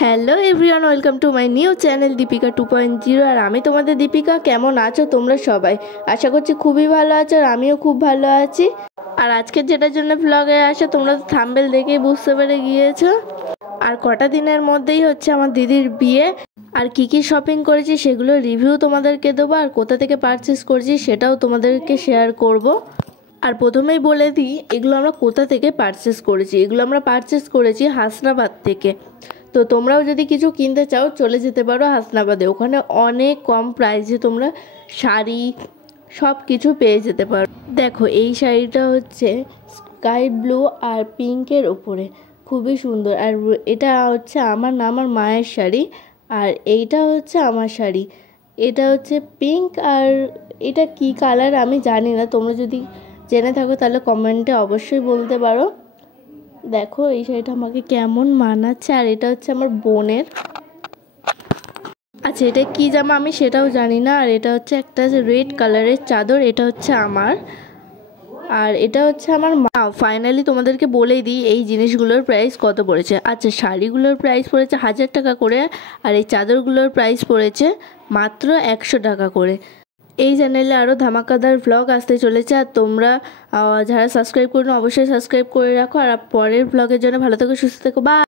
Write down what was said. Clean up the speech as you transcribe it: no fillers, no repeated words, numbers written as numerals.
Hello everyone, welcome to my new channel Deepika 2.0। আর আমি তোমাদের দীপিকা। কেমন আছো তোমরা সবাই? আশা করছি খুবই ভালো আছো, আর আমিও খুব ভালো আছি। আর আজকের যেটার জন্য ব্লগে আসো তোমরা তো থাম্বনেল দেখেই বুঝতে পেরে গিয়েছো। আর কটা দিনের মধ্যেই হচ্ছে আমার দিদির বিয়ে। আর কি কি শপিং করেছি সেগুলো রিভিউ তোমাদেরকে দেবো, আর কোথা থেকে পারচেস করেছি সেটাও তোমাদেরকে শেয়ার করব। আর প্রথমেই বলে দিই এগুলো আমরা কোথা থেকে পারচেস করেছি। এগুলো আমরা পারচেস করেছি হাসনাবাদ থেকে। তো তোমরাও যদি কিছু কিনতে চাও চলে যেতে পারো হাসনাবাদে। ওখানে অনেক কম প্রাইসে তোমরা শাড়ি সব কিছু পেয়ে যেতে পারো। দেখো এই শাড়িটা হচ্ছে স্কাই ব্লু আর পিঙ্কের ওপরে, খুবই সুন্দর। আর এটা হচ্ছে আমার না আমার মায়ের শাড়ি, আর এইটা হচ্ছে আমার শাড়ি। এটা হচ্ছে পিঙ্ক, আর এটা কি কালার আমি জানি না, তোমরা যদি জেনে থাকো তাহলে কমেন্টে অবশ্যই বলতে পারো। দেখো এই শাড়িটা আমাকে কেমন মানাচ্ছে। আর এটা হচ্ছে আমার বোনের। আচ্ছা এটা কি জামা আমি সেটাও জানি না। আর এটা হচ্ছে একটা রেড কালারের চাদর, এটা হচ্ছে আমার। আর এটা হচ্ছে আমার মা। ফাইনালি তোমাদেরকে বলেই দিই এই জিনিসগুলোর প্রাইস কত পড়েছে। আচ্ছা শাড়িগুলোর প্রাইস পড়েছে 1000 টাকা করে, আর এই চাদরগুলোর প্রাইস পড়েছে মাত্র 100 টাকা করে। এই চ্যানেলে আরও ধামাকাদার ভ্লগ আসতে চলেছে, আর তোমরা যারা সাবস্ক্রাইব করো অবশ্যই সাবস্ক্রাইব করে রাখো। আর পরের ভ্লগের জন্য ভালো থেকো, সুস্থ থেকো, বাই।